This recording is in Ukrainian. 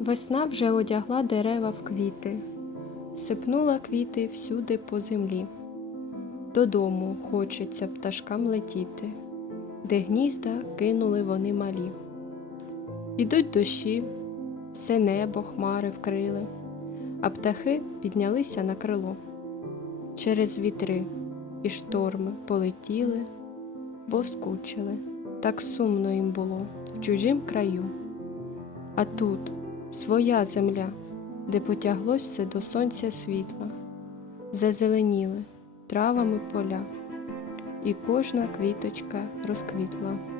Весна вже одягла дерева в квіти, сипнула квіти всюди по землі. Додому хочеться пташкам летіти, де гнізда кинули вони малі. Ідуть дощі, все небо хмари вкрили, а птахи піднялися на крило. Через вітри і шторми полетіли, бо скучили, так сумно їм було в чужім краю. А тут своя земля, де потяглось все до сонця світла, зазеленіли травами поля, і кожна квіточка розквітла.